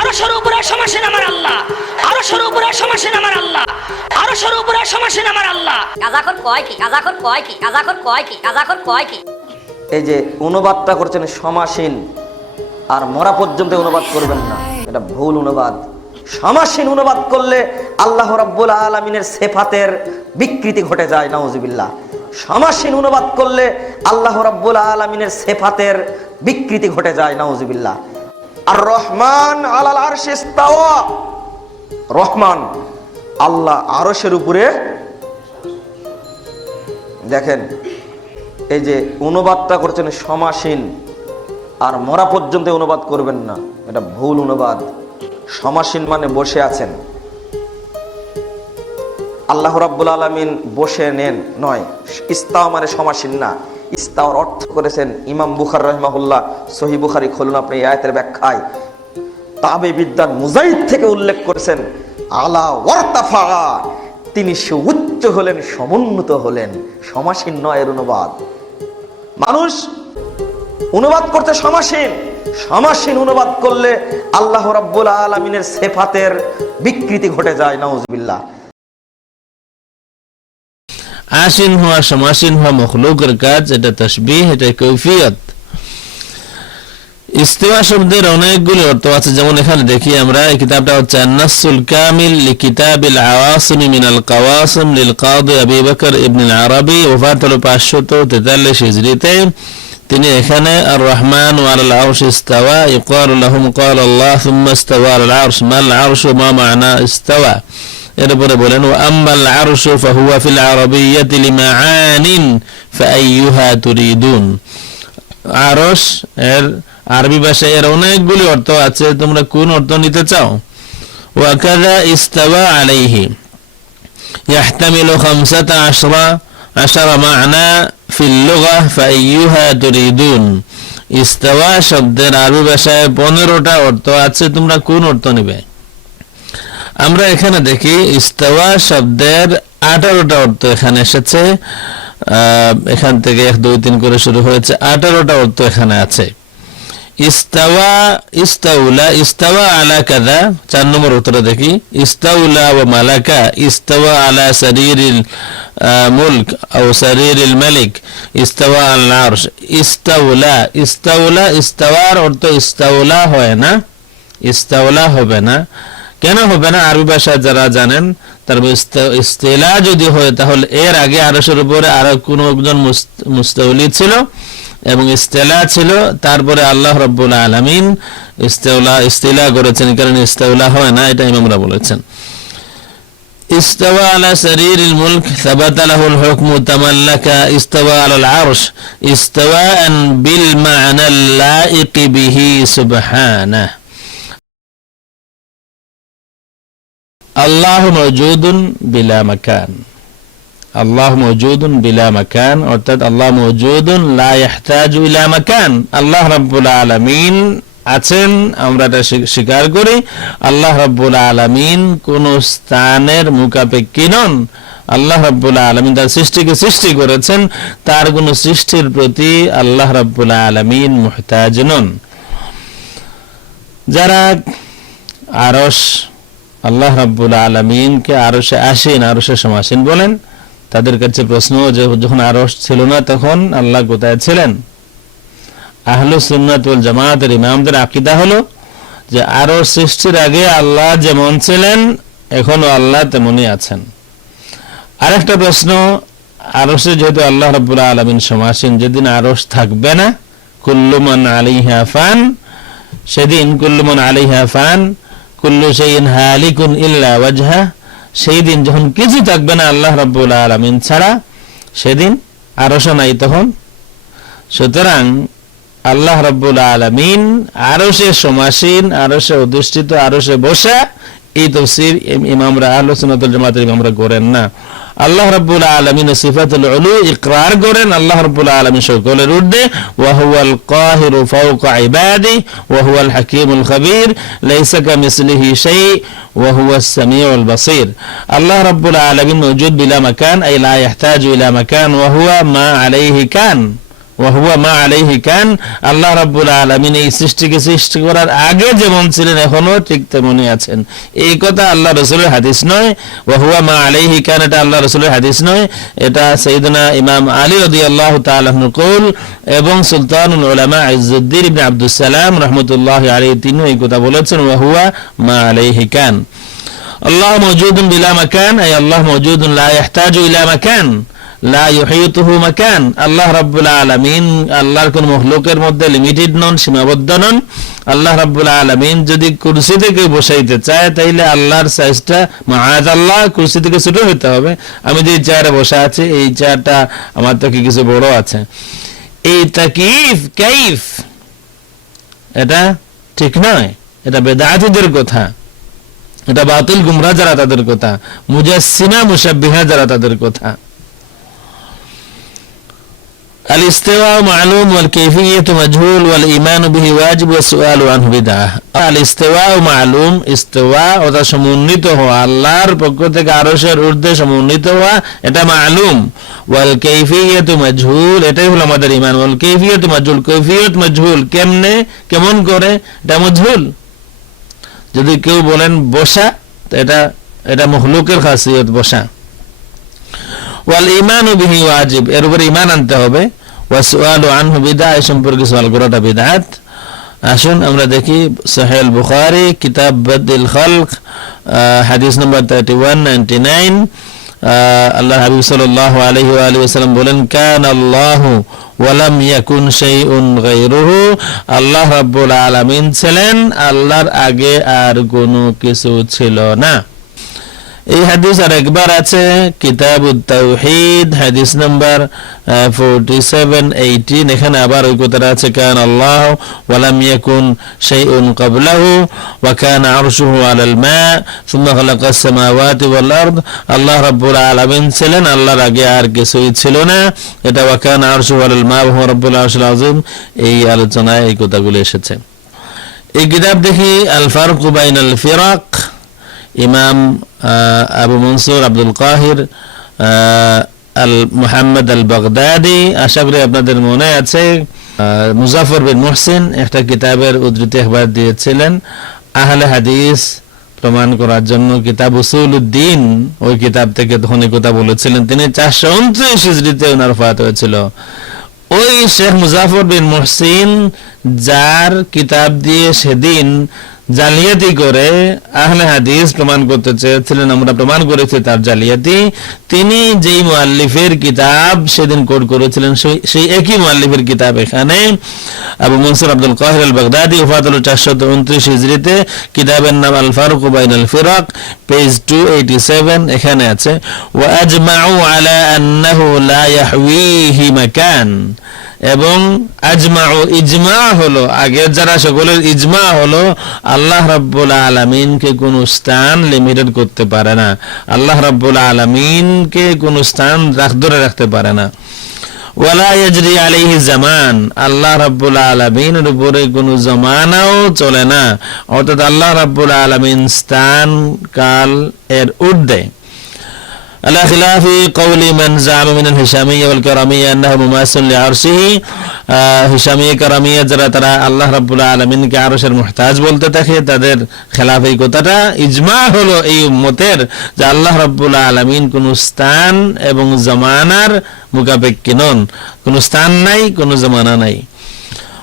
আরও সর উপরে সমাসীন আমার আল্লাহ। আরও সর উপরে সমাসীন আমার আল্লাহ। আরও সর উপরে সমাসীন আমার আল্লাহ। গাজাখন কয় কি? গাজাখন কয় কি? গাজাখন কয় কি? গাজাখন কয় কি? এই যে অনুবাদটা করছেন সমাসীন আর মরা পর্যন্ত অনুবাদ করবেন না। এটা ভুল অনুবাদ। সমাসীন অনুবাদ করলে আল্লাহ রাব্বুল আলমিনের সেফাতের বিকৃতি ঘটে যায় নাউজুবিল্লাহ। সমাসীন অনুবাদ করলে আল্লাহ রাব্বুল আলমিনের সেফাতের বিকৃতি ঘটে যায় নাউজুবিল্লাহ। আর রহমান আলাল রহমান, আল্লাহ আরশের উপরে। দেখেন, এই যে অনুবাদটা করছেন সমাসীন, আর মরা পর্যন্ত অনুবাদ করবেন না। এটা ভুল অনুবাদ। সমাসীন মানে বসে আছেন। আল্লাহ রাব্বুল আলমিন বসে নেন। নয় ইস্তাও মানে সমাসীন না। ইস্তাওয়ার অর্থ করেছেন ইমাম বুখার রহমাহুল্লাহ। সহি বুখারি খুলুন আপনি আয়াতের ব্যাখ্যায়। তাবে বিদ্যান মুজাহিদ থেকে উল্লেখ করেছেন, আলা ওয়ার্তাফা। তিনি সুউচ্চ হলেন, সমুন্নত হলেন, সমাসীন নয় এর অনুবাদ। মানুষ অনুবাদ করতে সমাসীন। সমাসীন অনুবাদ করলে আল্লাহ রাব্বুল আলমিনের সেফাতের বিকৃতি ঘটে যায়, নাউজবিল্লাহ। আসীন হওয়া সমাসীন হওয়া মখলুকের কাজ এটা তসবিহ এটা কৈফিয়ত ইস্তেমা শব্দের অনেকগুলি অর্থ আছে যেমন এখানে দেখি আমরা এই কিতাবটা হচ্ছে আন্নাসুল কামিল লি কিতাবিল আওয়াসিম মিনাল কাওয়াসিম লিল কাদি আবি বকর ইবনে আরাবি ওফাত হলো 543 হিজরিতে তিনি এখানে আর রহমান ওয়াল আরশ ইস্তাওয়া ইকালু লাহুম ক্বাল আল্লাহ সুম্মা ইস্তাওয়া আল আরশ মাল আরশ মা মানা ইস্তাওয়া এরপরে বলেন ও আম্মাল আরশু ফাহুয়া ফিল আরাবিয়্যাতি লিমাআনিন ফাআইয়ুহা তুরিদুন। আরশ এর আরবি ভাষায় এর অনেকগুলি অর্থ আছে, তোমরা কোন অর্থ নিতে চাও? ওয়াকাদা ইস্তাওয়া আলাইহি, ইয়াহতামিলু খামসাতা আশরা আশরা মা'না ফিল লুগা ফাআইয়ুহা তুরিদুন। ইস্তাওয়া শব্দের আরবি ভাষায় পনেরোটা অর্থ আছে, তোমরা কোন অর্থ নিবে? আমরা এখানে দেখি, ইস্তাওয়া শব্দের আঠারোটা অর্থ এখানে এসেছে। এখান থেকে এক, দুই, তিন করে শুরু হয়েছে। আঠারোটা অর্থ এখানে আছে। ইস্তাওয়া, ইস্তাউলা, ইস্তাওয়া আলা কাদা চার নম্বর উত্তরে দেখি। ইস্তাউলা ও মালাকা, ইস্তাওয়া আলা শরীরিল মুলক ও শরীরিল মালিক, ইস্তাওয়া আল আরশ। ইস্তাউলা ইস্তাউলা, ইস্তাওয়ার অর্থ ইস্তাউলা হয় না, ইস্তাউলা হবে না। কেন হবে না আরবি ভাষা যারা জানেন তার ইস্তা- ইস্তেলা যদি হয় তাহলে এর আগে আরশের উপরে আরো কোন একজন মুস্ত- মুস্তাউলি ছিল এবং ইস্তেলা ছিল তারপরে আল্লাহ রব্বুল আলমিন ইস্তেউলা ইস্তেলা করেছেন কারণ ইস্তেউলা হয় না এটা ইমামরা বলেছেন استوى على سرير الملك ثبت له الحكم تملك استوى على العرش استواء بالمعنى اللائق به سبحانه আল্লাহ মৌজুদুন বিলা মাকান। আল্লাহ মৌজুদুন বিলা মাকান, অর্থাৎ আল্লাহ মৌজুদুন লা ইয়াহতাজু ইলা মাকান। আল্লাহ রাব্বুল আলামিন আছেন, আমরা এটা স্বীকার করি। আল্লাহ রাব্বুল আলামিন কোন স্থানের মুখাপেক্ষী নন। আল্লাহ রাব্বুল আলামিন তার সৃষ্টিকে সৃষ্টি করেছেন, তার কোন সৃষ্টির প্রতি আল্লাহ রাব্বুল আলামিন মুহতাজ নন। যারা আরস আল্লাহ রাব্বুল আলমিনকে আরসে আসেন আরসে সমাসীন বলেন। তাদের কাছে প্রশ্ন যখন আরস ছিল না, তখন আল্লাহ কোথায় ছিলেন? আহলু সুন্নাতুল জামাতের ইমামদের আকিদা হলো যে আরস সৃষ্টির আগে আল্লাহ যেমন ছিলেন, এখনও আল্লাহ তেমনই আছেন। আরেকটা প্রশ্ন আরসে যেহেতু আল্লাহ রাব্বুল আলমিন সমাসীন, যেদিন আরস থাকবে না কুল্লুমান আলী ফান, সেদিন কুল্লুমান আলী ফান সেই দিন যখন কিছু থাকবে না আল্লাহ রাব্বুল আলামিন ছাড়া, সেদিন আরশ নাই তখন। সুতরাং আল্লাহ রাব্বুল আলামিন আরশে সমাসীন অধিষ্ঠিত এই তফসির ইমামরা আলোচনা জামাতের ইমামরা করেন না। আল্লাহ রাব্বুল আলামিন সিফাতুল উলু ইকরার করেন আল্লাহ রাব্বুল আলামিন সকলের ঊর্ধ্বে ওয়া হুয়াল কাহিরু ফাওকা ইবাদি ওয়া হুয়াল হাকীমুল খাবীর লাইসা কামিসলিহি শাই ওয়া হুয়াস সামিউল বাসীর আল্লাহ রাব্বুল আলামিন মওজুদ বিলা মাকান আই লা ইয়াহতাজু ইলা মাকান ওয়া হুয়া মা আলাইহি কান ওয়াহুয়া মা আলাইহি কান, আল্লাহ রাব্বুল আলামিন এই সৃষ্টিকে সৃষ্টি করার আগে যেমন ছিলেন এখনও ঠিক তেমনই আছেন। এই কথা আল্লাহ রসুলের হাদিস নয়। ওয়াহুয়া মা আলাইহি কান, এটা আল্লাহ রসুলের হাদিস নয়। এটা সৈয়দনা ইমাম আলী রাদিয়াল্লাহু তাআলা কৌল এবং সুলতানুল উলামা ইজ্জুদ্দিন ইবনে আব্দুস সালাম রাহমাতুল্লাহি আলাইহি তিনি এই কথা বলেছেন ওয়াহুয়া মা আলাইহি কান। আল্লাহ মওজুদুন বিলা মাকান আল্লাহ মওজুদুন লা ইয়াহতাজু ইলা মাকান। আল্লাহ রাব্বুল আলামিন, আল্লাহর কোন মখলুকের মধ্যে লিমিটেড নন, সীমাবদ্ধ নন। আল্লাহ রাব্বুল আলামিন যদি থেকে বসাইতে চায়, তাইলে আল্লাহর সাইজটা মাআজ আল্লাহ থেকে ছোট হতে হবে। আমি যে চেয়ারে বসে আছি, এই চেয়ারটা আমার থেকে কিছু বড় আছে। এই তাকিফ, কাইফ, এটা ঠিক নয়। এটা বেদাতিদের কথা। এটা বাতিল গুমরা যারা তাদের কথা। মুজাসসিমা মুশাব্বিহা যারা তাদের কথা। الاستواء معلوم والكيفية مجهول والإيمان به واجب والسؤال عنه بدعة الاستواء معلوم استواء ওটা সমুন্নিত হওয়া আল্লাহর পক্ষ থেকে আরশের ঊর্ধ্বে সমুন্নিত হওয়া এটা মালুম ওয়াল কাইফিয়াতু মাজহুল এটাই হলো আমাদের ঈমান ওয়াল কাইফিয়াতু মাজহুল কাইফিয়ত মাজহুল কেমনে কেমন করে এটা মজহুল যদি কেউ বলেন বসা তো এটা এটা মখলুকের খাসিয়ত বসা ওয়াল ইমান বিহি ওয়াজিব এর উপরে ইমান আনতে হবে ওয়াসওয়ালু আনহু বিদা এই সম্পর্কে সওয়াল করাটা বিদআত। আসুন, আমরা দেখি সহেল বুখারী, কিতাব বদিল খালক হাদিস নম্বর 3199 আল্লাহ হাবিব সাল্লাল্লাহু আলাইহি ওয়া আলিহি ওয়াসাল্লাম বলেন কান আল্লাহু ওয়ালাম ইয়াকুন শাইউন গায়রুহু। আল্লাহ রাব্বুল আলামিন ছিলেন, আল্লাহর আগে আর কোনো কিছু ছিল না। এই হাদিস আর একবার আছে কিতাব তাওহীদ, হাদিস নাম্বার ফোরটি সেভেন এইটিন এখানে আবার ওই কথাটা আছে কান আল্লাহ ওয়ালাম ইয়াকুন শাইউন ক্বাবলাহু ওয়া কানা আরশুহু আলাল মা, সুম্মা খালাকাস সামাওয়াতি ওয়াল আরদ, আল্লাহ রাব্বুল আলামিন ছিলেন, আল্লাহর আগে আর কিছুই ছিল না, এটা ওয়া কানা আরশুহু আলাল মা ওয়া রাব্বুল আরশিল আযীম, এই আলোচনায় এই কথাগুলো এসেছে। এই কিতাব দেখি, আল ফারকু বাইনাল ফিরাক ইমাম আবু মনসুর, আব্দুল কাহির আল মুহাম্মদ আল বাগদাদি, আশা করি আপনাদের মনে আছে মুজাফর বিন মুহসিন একটা কিতাবের উদ্ধৃতি একবার দিয়েছিলেন, আহলে হাদিস প্রমাণ করার জন্য কিতাব উসুল উদ্দিন ওই কিতাব থেকে ধনী কথা বলেছিলেন, তিনি চারশো উনত্রিশ হিজড়িতে ওনার ফাত হয়েছিল। ওই শেখ মুজাফর বিন মুহসিন, যার কিতাব দিয়ে সেদিন জালিয়াতি করে আহলে হাদিস প্রমাণ করতে চেয়েছিলেন, আমরা প্রমাণ করেছি তার জালিয়াতি। তিনি যেই মুআল্লিফের কিতাব সেদিন কোড করেছিলেন, সেই- একই মুআল্লিফের কিতাব এখানে। আবু মনসুর আব্দুল কাহির আল বাগদাদি ওফাতুল চারশত উনত্রিশ হিজড়িতে কিতাবের নাম আল ফারুক বাইন আল ফিরাক, পেজ টু এইটি সেভেন এখানে আছে। ওয়া আজমাউ আলা আন্নাহু লা ইয়াহওয়িহি মাকান। এবং আজমা ও ইজমা হলো আগের যারা সকলের ইজমা হলো, আল্লাহ রাব্বুল আলামিনকে কোন স্থান লিমিটেড করতে পারে না। আল্লাহ রাব্বুল আলামিনকে কোন স্থান রাখ, ধরে রাখতে পারে না। ওয়ালা আল্লাহ রাব্বুল আলামিনের উপরে কোনো জমানাও চলে না। অর্থাৎ আল্লাহ রাব্বুল আলামিন স্থান, কাল, এর ঊর্ধ্বে। على خلاف قول من زعم من الهشامية والكرامية أنه مماثل لعرشه হিসামিয়া কারামিয়া যারা তারা আল্লাহ রাব্বুল আলমিনকে আরশের মুহতাজ বলতে থাকে তাদের খেলাফ এই কথাটা ইজমা হলো এই উম্মতের যে আল্লাহ রাব্বুল আলমিন কোন স্থান এবং জমানার মুখাপেক্ষী নন কোন স্থান নাই কোন জমানা নাই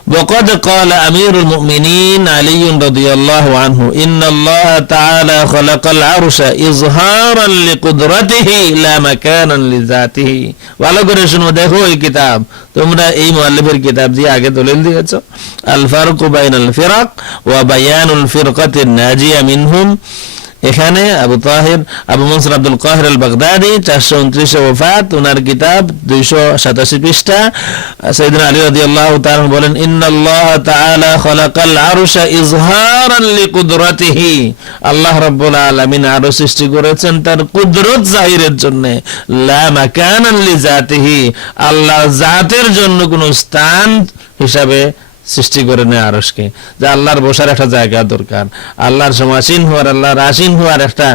وقد قال أمير المؤمنين علي رضي الله عنه إن الله تعالى خلق العرش إظهارا لقدرته لا مكانا لذاته ভালো করে শুনো দেখো এই কিতাব তোমরা এই মুআল্লিফের কিতাব দিয়ে আগে দলিল দিয়েছো আল ফারুক বাইন আল ফিরাক ওয়া বায়ানুল ফিরকাতিন নাজিয়া মিনহুম এখানে Abu Tahir, Abu Mansur Abdul Qahir আল বাগদাদি চারশো উনত্রিশে ওফাত ওনার কিতাব দুইশো সাতাশি পৃষ্ঠা। সৈদিন আলী রাদি আল্লাহ বলেন, ইন্নাল্লাহ তাআলা খালাকাল আরশা ইজহারান লিকুদরাতিহি। আল্লাহ রাব্বুল আলামিন আরশ সৃষ্টি করেছেন তার কুদরত জাহিরের জন্য। লা মাকানান লিজাতিহি। আল্লাহ জাতের জন্য কোনো স্থান হিসাবে সৃষ্টি করে নেয় আরসকে যে আল্লাহর বসার একটা জায়গা দরকার, আল্লাহর সমাসীন হওয়ার, আল্লাহর আসীন হওয়ার একটা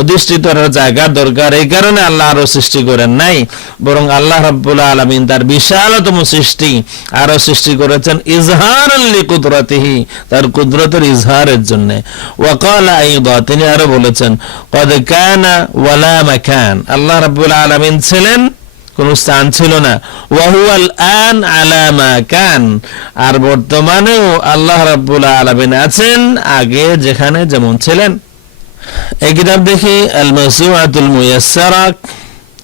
অধিষ্ঠিত জায়গা দরকার। এই কারণে আল্লাহ আরও সৃষ্টি করেন নাই, বরং আল্লাহ রাব্বুল আলমিন তার বিশালতম সৃষ্টি আরও সৃষ্টি করেছেন ইজহার আল্লি কুদরতিহি তার কুদরতের ইজহারের জন্য। ওয়াকাল আইদা, তিনি আরও বলেছেন, কদ কানা ওয়ালা মাকান। আল্লাহ রাব্বুল আলামিন ছিলেন কোন স্থান ছিল না। ওয়াহুয়াল আন আলামা কান। আর বর্তমানেও আল্লাহ রাব্বুল আলামিন আছেন আগে যেখানে যেমন ছিলেন। এই কিতাব দেখি আল মাসুআতুল মুয়াসসারা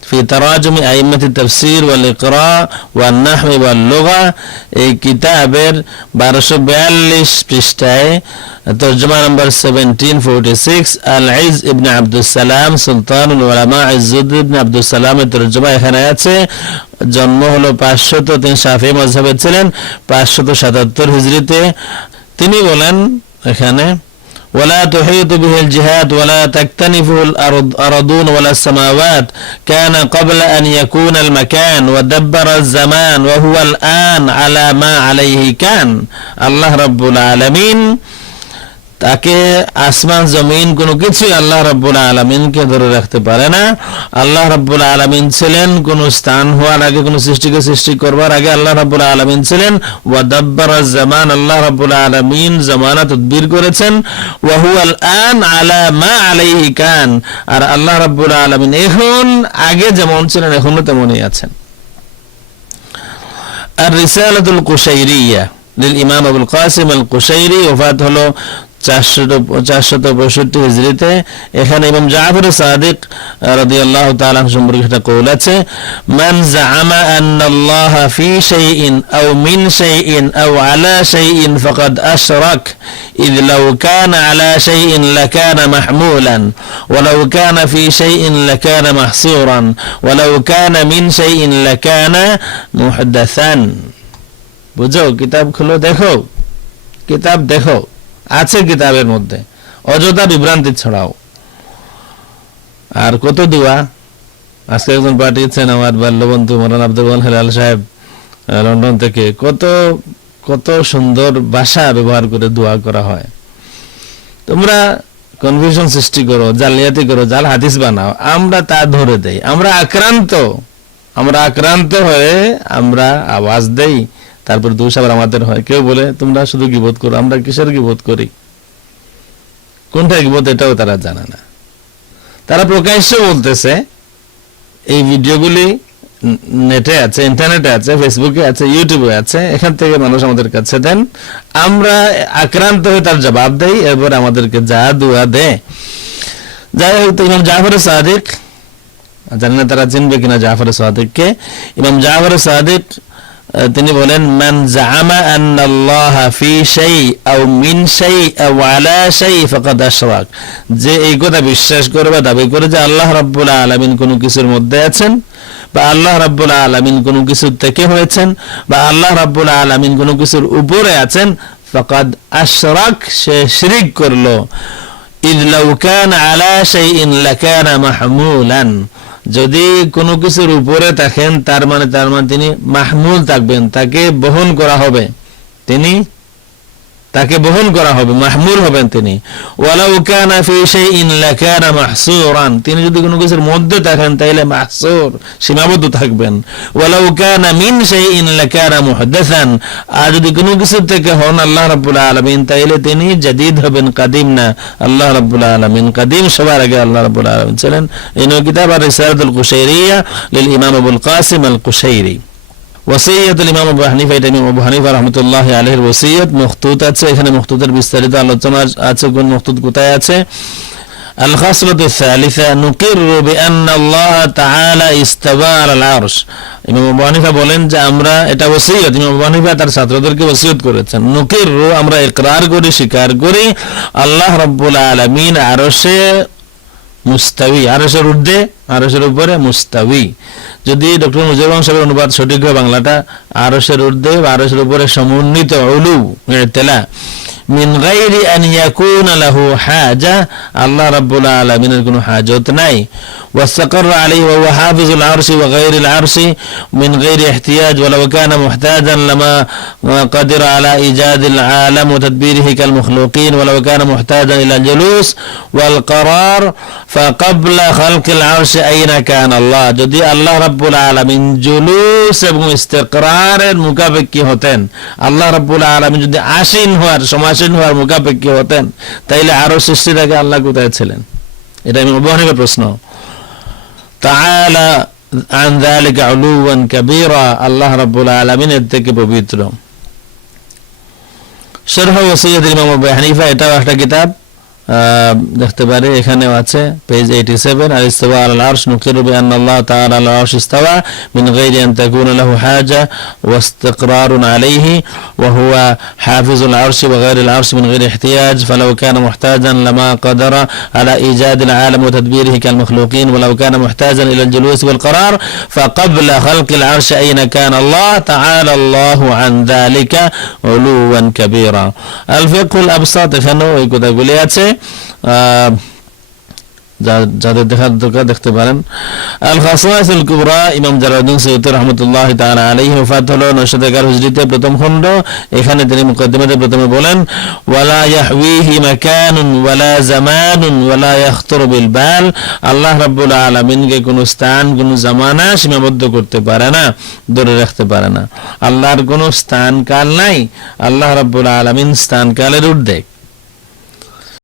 في تراجم أئمة التفسير والإقراء والنحو واللغة এই কিতাবের বারোশো বিয়াল্লিশ পৃষ্ঠায় তর্জমা নম্বর সেভেন্টিন ফোরটি সিক্স আল আইজ ইবনে আব্দুল সালাম সুলতানুল ওলামা ইজুদ ইবনে আব্দুল সালামের তর্জমা এখানে আছে জন্ম হলো পাঁচশত তিনি শাফি মজহাবের ছিলেন পাঁচশত সাতাত্তর হিজড়িতে তিনি বলেন এখানে ولا تحيط به الجهات ولا تكتنفه الأرض أرضون ولا السماوات. كان قبل أن يكون المكان ودبر الزمان وهو الآن على ما عليه كان. الله رب العالمين. তাকে আসমান, জমিন কোনো কিছুই আল্লাহ রব্বুল আলমিনকে ধরে রাখতে পারে না। আল্লাহ রব্বুল আলমিন ছিলেন কোন স্থান হওয়ার আগে, কোন সৃষ্টিকে সৃষ্টি করবার আগে আল্লাহ রব্বুল আলমিন ছিলেন। ওয়াদাব্বার জামান, আল্লাহ রব্বুল আলমিন জমানা তদ্বির করেছেন। ওয়াহু আল আন আলা মা আলাইহি কান। আর আল্লাহ রব্বুল আলমিন এখন আগে যেমন ছিলেন, এখনও তেমনই আছেন। আর রিসালাতুল কুশাইরিয়া للإمام أبو القاسم القشيري وفاته له চারশত পঁয়ষট্টি হিজড়িতে এখানে ইমাম জাফর সাদিক রাদিয়াল্লাহু তাআলা সম্পর্কে একটা কৌল আছে মান জাআমা আন্নাল্লাহ ফি শাইইন আও মিন শাইইন আও আলা শাইইন ফাকাদ আশরাক إذ لو كان على شيء لكان محمولا ولو كان في شيء لكان محصورا ولو كان من شيء لكان محدثا বুঝো কিতাব খুলো দেখো কিতাব দেখো আছে কিতাবের মধ্যে। অযথা বিভ্রান্তি ছড়াও। আর কত দোয়া? আজকে একজন পাঠিয়েছেন আমার বাল্যবন্ধু মরান আব্দুল হেলাল সাহেব লন্ডন থেকে। কত কত সুন্দর ভাষা ব্যবহার করে দোয়া করা হয়। তোমরা কনফিউশন সৃষ্টি করো, জালিয়াতি করো, জাল হাদিস বানাও। আমরা তা ধরে দেই। আমরা আক্রান্ত। আমরা আক্রান্ত হয়ে আমরা আওয়াজ দেই। তারপর দোষ আবার আমাদের হয়। কেউ বলে, তোমরা শুধু গিবোধ করো, আমরা কিসের গিবোধ করি? কোনটা গিবোধ এটাও তারা জানে না। তারা প্রকাশ্যে বলতেছে, এই ভিডিওগুলি নেটে আছে, ইন্টারনেটে আছে, ফেসবুকে আছে, ইউটিউবে আছে, এখান থেকে মানুষ আমাদের কাছে দেন। আমরা আক্রান্ত হয়ে তার জবাব দেই, এরপর আমাদেরকে যা দোয়া দেয় যাই হোক ইমাম জাফর সাদিক জানি না তারা চিনবে কিনা জাফর সাদিককে, ইমাম জাফর সাদিক তিনি বলেন, মান জাআমা আন্নাল্লাহ ফি শাই আও মিন শাই আও আলা শাই ফাকাদ আশরাক। যে এই কথা বিশ্বাস করে বা দাবি করে যে আল্লাহ রাব্বুল আলামিন কোনো কিছুর মধ্যে আছেন বা আল্লাহ রাব্বুল আলামিন কোনো কিছু থেকে হয়েছেন বা আল্লাহ রাব্বুল আলামিন কোনো কিছুর উপরে আছেন, ফাকাদ আশরাক সে শিরিক করল। ইদ লাউ কানা আলা শাইইন লাকানা মাহমুলান। যদি কোনো কিছুর উপরে থাকেন, তার মানে তার মানে তিনি মাহমুল থাকবেন, তাকে বহন করা হবে। তিনি তাকে বহন করা হবে, মাহমুল হবেন তিনি। তিনি যদি কোনো কিছুর মধ্যে থাকেন, তাইলে মাহসুর, সীমাবদ্ধ থাকবেন। ওয়ালাউ কানা মিন শাইইন লাকানা মুহদাসান। আর যদি কোনো কিছু থেকে হন আল্লাহ রাব্বুল আলামিন, তাইলে তিনি জাদিদ হবেন, কাদিম না। আল্লাহ রাব্বুল আলামিন কাদিম সবার আগে আল্লাহ রাব্বুল আলামিন ছিলেন। এই কিতাব আর রিসালাতুল কুশাইরিয়া লিল ইমাম আবুল কাসিম আল কুশাইরি। ওসিয়ত ইমাম আবু হানিফা এটা ইমাম আবু হানিফা রহমতুল্লাহ আলহের ওসিয়ত মুখতুত আছে এখানে মুখতুতের বিস্তারিত আলোচনা আছে কোন মুখতুত কোথায় আছে الخصلة الثالثة نقر بأن الله تعالى استوى على العرش ইমাম আবু হানিফা বলেন যে আমরা এটা ওসিয়ত ইমাম আবু হানিফা তার ছাত্রদেরকে ওসিয়ত করেছেন নুকির আমরা ইকরার করি স্বীকার করি আল্লাহ রাব্বুল আলামিন আরশে মুস্তাবি আরশের ঊর্ধ্বে আরশের উপরে মুস্তাবি। যদি ডক্টর মুজিবুর সাহেবের অনুবাদ সঠিক হয় বাংলাটা আরশের ঊর্ধ্বে বা আরশের উপরে সমন্বিত উলু তেলা মিন গাইরি আন ইয়াকুন লাহু হাজা, আল্লাহ রাব্বুল আলামিনের কোনো হাজত নাই। واستقر عليه وهو حافظ العرش وغير العرش من غير احتياج ولو كان محتاجا لما قدر على إيجاد العالم وتدبيره كالمخلوقين ولو كان محتاجا إلى الجلوس والقرار فقبل خلق العرش أين كان الله যদি আল্লাহ রাব্বুল আলামিন জুলুস এবং ইস্তেকরারের মুখাপেক্ষী হতেন আল্লাহ রাব্বুল আলামিন যদি আসীন হওয়ার সমাসীন হওয়ার মুখাপেক্ষী হতেন তাইলে আরো সৃষ্টির আগে আল্লাহ কোথায় ছিলেন এটা আমি অবহানিক প্রশ্ন তাআলা আন যালিকা উলুওয়ান কাবীরা আল্লাহ রাব্বুল আলামিন এর থেকে পবিত্র শরহ ওসিয়ত ইমাম আবু হানিফা এটাও একটা কিতাব আহ, দেখতে পারে এখানেও আছে পেজ 87 আর ইস্তাওয়া আলাল আরশ নুকিরু বিআন আল্লাহ তাআলা আলাল আরশ ইস্তাওয়া মিন গায়রি আন তাকুনা লাহু হাজা ওয়া ইস্তিকরারুন আলাইহি ওয়া হুয়া হাফিজুল আরশ ওয়া গায়রিল আরশ মিন গায়রি ইহতিয়াজ ফালাউ কানা মুহতাজান লামা قدر على إيجاد العالم وتدبيره كالمخلوقين ولو كان محتاجا إلى الجلوس والقرار فقبل خلق العرش أين كان الله تعالى الله عن ذلك علوا كبيرا الفقه الأبسط এখানেও এই কথাগুলি আছে আহ, যা- যাদের দেখার দরকার দেখতে পারেন। আল কুবরা, ইমাম সৈয়দ রহমতুল্লাহ তাআলা আলাইহি হলো 911 হিজরিতে প্রথম খণ্ড। এখানে তিনি প্রথমে বলেন, ওয়ালা ইয়াহওয়িহি মাকানুন ওয়ালা জামানুন ওয়ালা বিল বাল। আল্লাহ রাব্বুল কোনো স্থান, কোনো জামানা সীমাবদ্ধ করতে পারে না, ধরে রাখতে পারে না। আল্লাহর কোনো স্থান কাল নাই। আল্লাহ রাব্বুল আলামিন স্থান কালের উর্ধে